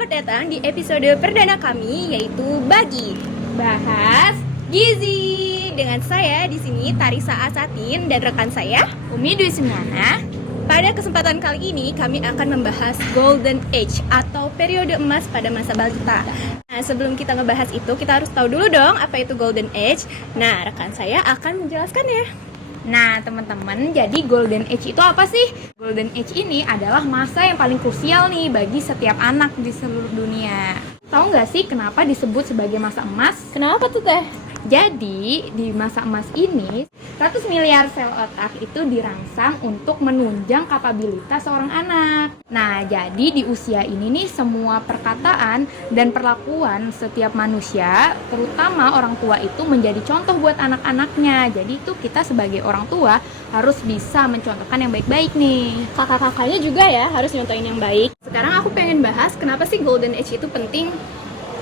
Selamat datang di episode perdana kami, yaitu Bagi Bahas Gizi. Dengan saya di sini Tarisa Asatin dan rekan saya Umi Dwi Semana. Pada kesempatan kali ini kami akan membahas Golden Age atau periode emas pada masa balita. Nah, sebelum kita ngebahas itu, kita harus tahu dulu dong apa itu Golden Age. Nah, rekan saya akan menjelaskannya. Nah teman-teman, jadi Golden Age itu apa sih? Golden Age ini adalah masa yang paling krusial nih bagi setiap anak di seluruh dunia. Tahu nggak sih kenapa disebut sebagai masa emas? Kenapa tuh teh? Jadi di masa emas ini 100 miliar sel otak itu dirangsang untuk menunjang kapabilitas seorang anak. Nah jadi di usia ini nih semua perkataan dan perlakuan setiap manusia, terutama orang tua itu menjadi contoh buat anak-anaknya. Jadi itu kita sebagai orang tua harus bisa mencontohkan yang baik-baik nih. Kakak-kakaknya juga ya harus nyontohin yang baik. Sekarang aku pengen bahas kenapa sih Golden Age itu penting.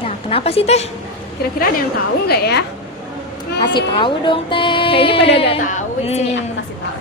Nah kenapa sih teh? Kira-kira ada yang tahu nggak ya? Kasih tahu dong teh. Kayaknya pada gak tahu. Di sini aku kasih tahu.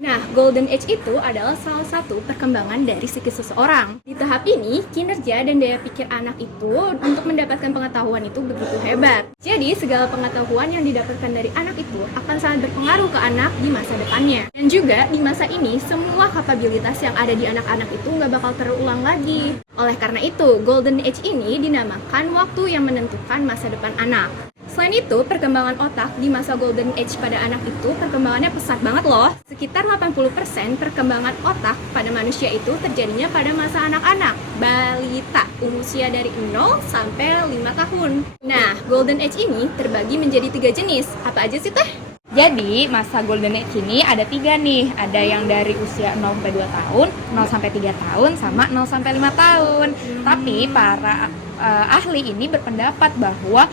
Nah, Golden Age itu adalah salah satu perkembangan dari psikis seseorang. Di tahap ini, kinerja dan daya pikir anak itu untuk mendapatkan pengetahuan itu begitu hebat. Jadi, segala pengetahuan yang didapatkan dari anak itu akan sangat berpengaruh ke anak di masa depannya. Dan juga di masa ini, semua kapabilitas yang ada di anak-anak itu nggak bakal terulang lagi. Oleh karena itu, Golden Age ini dinamakan waktu yang menentukan masa depan anak. Selain itu, perkembangan otak di masa Golden Age pada anak itu perkembangannya pesat banget loh. Sekitar 80% perkembangan otak pada manusia itu terjadinya pada masa anak-anak, balita, usia dari 0 sampai 5 tahun. Nah, Golden Age ini terbagi menjadi 3 jenis. Apa aja sih teh? Jadi masa Golden Age ini ada 3 nih. Ada yang dari usia 0-2 tahun, 0-3 tahun, sama 0-5 tahun. Tapi para ahli ini berpendapat bahwa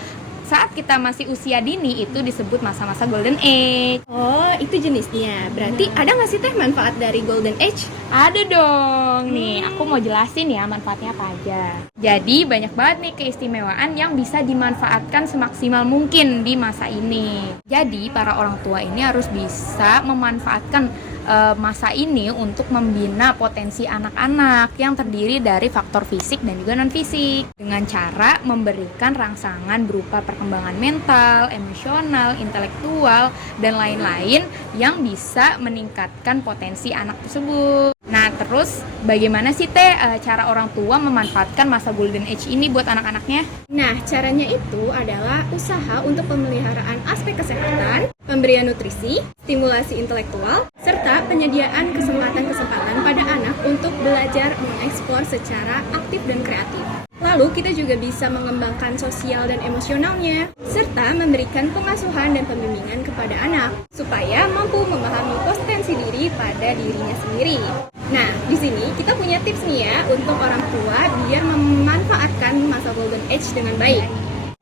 saat kita masih usia dini itu disebut masa-masa Golden Age. Oh, itu jenisnya. Berarti ada nggak sih teh manfaat dari Golden Age? Ada dong. Nih, aku mau jelasin ya manfaatnya apa aja. Jadi banyak banget nih keistimewaan yang bisa dimanfaatkan semaksimal mungkin di masa ini. Jadi para orang tua ini harus bisa memanfaatkan masa ini untuk membina potensi anak-anak yang terdiri dari faktor fisik dan juga non-fisik dengan cara memberikan rangsangan berupa perkembangan mental, emosional, intelektual, dan lain-lain yang bisa meningkatkan potensi anak tersebut. Nah, terus bagaimana sih teh cara orang tua memanfaatkan masa Golden Age ini buat anak-anaknya? Nah, caranya itu adalah usaha untuk pemeliharaan aspek kesehatan, pemberian nutrisi, stimulasi intelektual, serta penyediaan kesempatan-kesempatan pada anak untuk belajar mengeksplor secara aktif dan kreatif. Lalu kita juga bisa mengembangkan sosial dan emosionalnya, serta memberikan pengasuhan dan pembimbingan kepada anak, supaya mampu memahami potensi diri pada dirinya sendiri. Nah, di sini kita punya tips nih ya untuk orang tua biar memanfaatkan masa Golden Age dengan baik.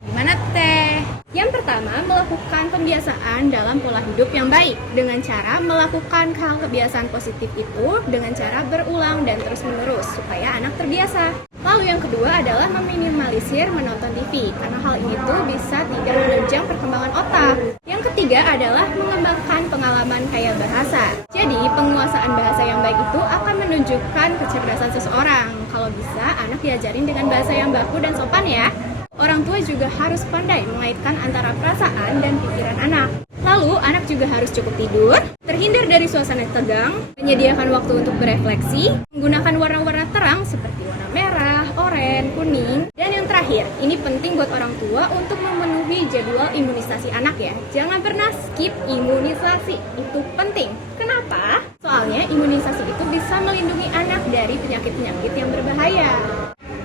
Gimana teh? Yang pertama, melakukan pembiasaan dalam pola hidup yang baik dengan cara melakukan hal kebiasaan positif itu dengan cara berulang dan terus-menerus supaya anak terbiasa. Lalu yang kedua adalah meminimalisir menonton TV karena hal ini tuh bisa tidak menunjang perkembangan otak. Yang ketiga adalah mengembangkan pengalaman kaya bahasa. Jadi penguasaan bahasa yang baik itu akan menunjukkan kecerdasan seseorang. Kalau bisa, anak diajarin dengan bahasa yang baku dan sopan ya. Orang tua juga harus pandai mengaitkan antara perasaan dan pikiran anak. Lalu, anak juga harus cukup tidur, terhindar dari suasana tegang, menyediakan waktu untuk berefleksi, menggunakan warna-warna terang seperti warna merah, oranye, kuning, dan yang terakhir, ini penting buat orang tua untuk memenuhi jadwal imunisasi anak ya. Jangan pernah skip imunisasi, itu penting. Kenapa? Soalnya imunisasi itu bisa melindungi anak dari penyakit-penyakit yang berbahaya.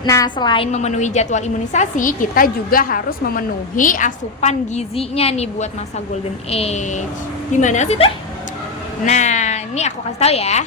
Nah, selain memenuhi jadwal imunisasi, kita juga harus memenuhi asupan gizinya nih buat masa Golden Age. Gimana sih teh? Nah, ini aku kasih tahu ya.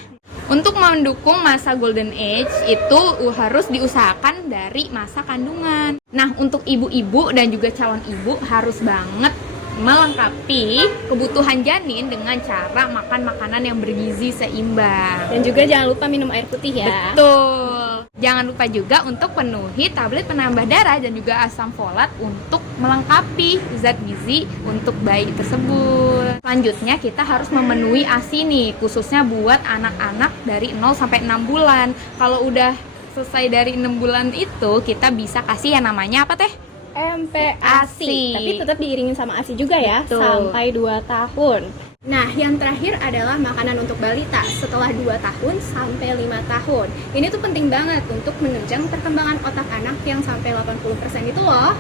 Untuk mendukung masa Golden Age itu harus diusahakan dari masa kandungan. Nah, untuk ibu-ibu dan juga calon ibu harus banget melengkapi kebutuhan janin dengan cara makan makanan yang bergizi seimbang. Dan juga jangan lupa minum air putih ya. Betul. Jangan lupa juga untuk penuhi tablet penambah darah dan juga asam folat untuk melengkapi zat gizi untuk bayi tersebut. Selanjutnya kita harus memenuhi ASI nih, khususnya buat anak-anak dari 0 sampai 6 bulan. Kalau udah selesai dari 6 bulan itu, kita bisa kasih yang namanya apa teh? MPASI. Tapi tetap diiringin sama ASI juga ya, Betul. sampai 2 tahun. Nah, yang terakhir adalah makanan untuk balita setelah 2 tahun sampai 5 tahun. Ini tuh penting banget untuk menunjang perkembangan otak anak yang sampai 80% itu loh.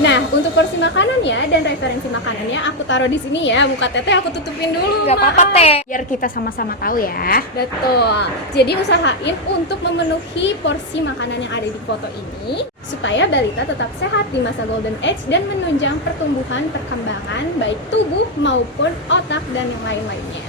Nah, untuk porsi makanannya dan referensi makanannya aku taruh di sini ya. Muka Teteh aku tutupin dulu. Gak apa-apa maaf. teh, biar kita sama-sama tahu ya. Betul. Jadi usahain untuk memenuhi porsi makanan yang ada di foto ini supaya balita tetap sehat di masa golden age dan menunjang pertumbuhan perkembangan baik tubuh maupun otak dan yang lain-lainnya.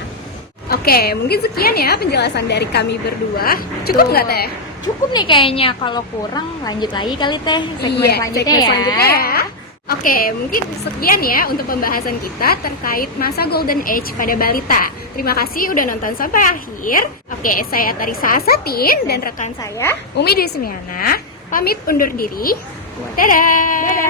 Oke, mungkin sekian ya penjelasan dari kami berdua. Cukup nggak Teh? Cukup nih kayaknya, kalau kurang lanjut lagi kali teh segmen selanjutnya segmen ya. selanjutnya ya. Oke, mungkin sekian ya untuk pembahasan kita terkait masa golden age pada balita. Terima kasih udah nonton sampai akhir. Oke, saya Tarisa Asatin dan rekan saya Umi Dwi Sumiana. pamit undur diri. Dadah.